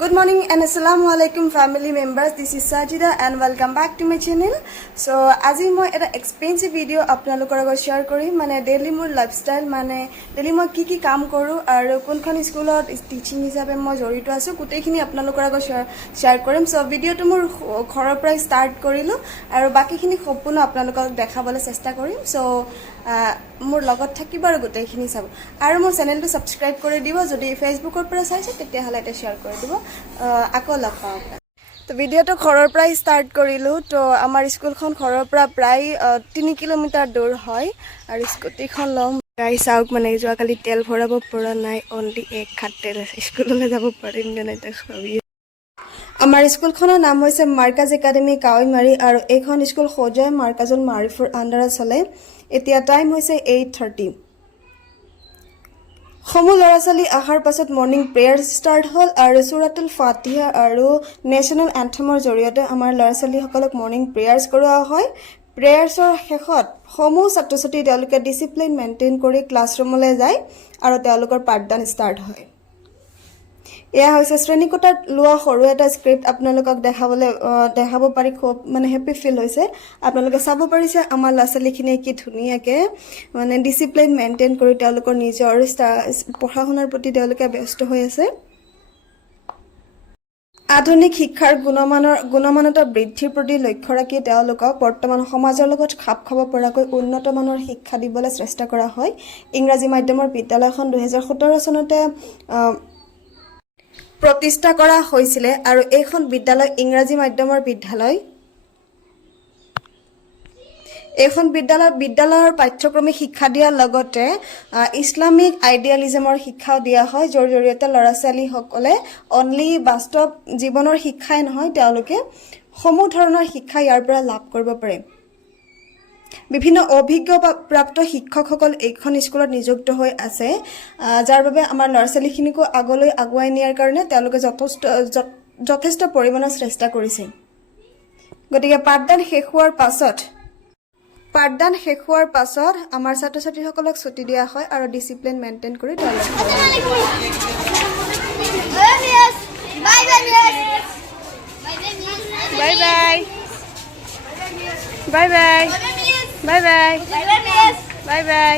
Good morning and assalamu alaikum family members. This is Sajida and welcome back to my channel. So আজি মই এটা expensive video আপোনালোকৰ লগত share কৰিম মানে ডেইলি মোৰ লাইফষ্টাইল মানে ডেইলি মই কি কাম কৰোঁ আৰু কোনখন স্কুলত টিচিং হিচাপে মই জড়িত আছোঁ গোটেইখিনি আপোনালোকৰ লগত শেয়াৰ কৰিম। সো ভিডিওটো মোৰ ঘৰৰ পৰা ষ্টাৰ্ট কৰিলোঁ আৰু বাকিখিনি সম্পূৰ্ণ আপোনালোকক দেখাবলৈ চেষ্টা কৰিম। সো মোৰ লগত থাকিব আৰু গোটেইখিনি চাব আৰু মোৰ চেনেলটো সাবস্ক্ৰাইব কৰি দিব। যদি ফেচবুকৰ পৰা চাইছে তেতিয়াহ'লে এটা শেয়াৰ কৰি দিব। আকৌ লগ পাওঁ। তো ভিডিওটো ঘৰৰ পৰা ষ্টাৰ্ট কৰিলোঁ। তো আমাৰ স্কুলখন ঘৰৰ পৰা প্ৰায় 3 কিলোমিটাৰ দূৰ হয় আৰু স্কুটিখন ল'ম। গাড়ী চাওক মানে যোৱাকালি তেল ভৰাব পৰা নাই, অনলি 1 খাট তেল আছে। স্কুললৈ যাব পাৰিম নে নাই তাক ভাবি। আমাৰ স্কুলখনৰ নাম হৈছে মাৰ্কাজ একাডেমি কাৱৈমাৰী আৰু এইখন স্কুল সজাই মাৰ্কাজুল মাৰিফৰ আণ্ডাৰত চলে। এতিয়া টাইম হৈছে 8:30। সমূহ ল'ৰা ছোৱালী অহাৰ পাছত মৰ্নিং প্ৰেয়াৰ ষ্টাৰ্ট হ'ল আৰু সূৰাতুল ফাতিহা আৰু নেশ্যনেল এন্থেমৰ জৰিয়তে আমাৰ ল'ৰা ছোৱালীসকলক মৰ্নিং প্ৰেয়াৰ্ছ কৰোৱা হয়। প্ৰেয়াৰ্ছৰ শেষত সমূহ ছাত্ৰ ছাত্ৰী তেওঁলোকে ডিচিপ্লিন মেইনটেইন কৰি ক্লাছৰুমলৈ যায় আৰু তেওঁলোকৰ পাঠদান ষ্টাৰ্ট হয়। এয়া হৈছে শ্ৰেণীকোঠাত লোৱা সৰু এটা স্ক্ৰিপ্ট আপোনালোকক দেখাব পাৰি খুব মানে হেপী ফিল হৈছে। আপোনালোকে চাব পাৰিছে আমাৰ ল'ৰা ছোৱালীখিনিয়ে কি ধুনীয়াকৈ মানে ডিচিপ্লিন মেইনটেইন কৰি তেওঁলোকৰ নিজৰ পঢ়া শুনাৰ প্ৰতি তেওঁলোকে ব্যস্ত হৈ আছে। আধুনিক শিক্ষাৰ গুণমানতা বৃদ্ধিৰ প্ৰতি লক্ষ্য ৰাখি তেওঁলোকক বৰ্তমান সমাজৰ লগত খাপ খাব পৰাকৈ উন্নত মানৰ শিক্ষা দিবলৈ চেষ্টা কৰা হয়। ইংৰাজী মাধ্যমৰ বিদ্যালয়খন 2017 চনতে প্ৰতিষ্ঠা কৰা হৈছিলে আৰু এইখন বিদ্যালয় ইংৰাজী মাধ্যমৰ বিদ্যালয়। এইখন বিদ্যালয়ৰ পাঠ্যক্ৰমিক শিক্ষা দিয়াৰ লগতে ইছলামিক আইডিয়ালিজমৰ শিক্ষাও দিয়া হয়, যাৰ জৰিয়তে ল'ৰা ছোৱালীসকলে অনলি বাস্তৱ জীৱনৰ শিক্ষাই নহয় তেওঁলোকে সমূহ ধৰণৰ শিক্ষা ইয়াৰ পৰা লাভ কৰিব পাৰে। বিভিন্ন অভিজ্ঞতাপ্ৰাপ্ত শিক্ষকসকল এইখন স্কুলত নিযুক্ত হৈ আছে, যাৰ বাবে আমাৰ ল'ৰা ছোৱালীখিনিকো আগলৈ আগুৱাই নিয়াৰ কাৰণে তেওঁলোকে যথেষ্ট পৰিমাণৰ চেষ্টা কৰিছে। গতিকে পাঠদান শেষ হোৱাৰ পাছত আমাৰ ছাত্ৰ ছাত্ৰীসকলক ছুটি দিয়া হয় আৰু ডিচিপ্লিন মেইনটেইন কৰি তেওঁলোকে বাই বাই।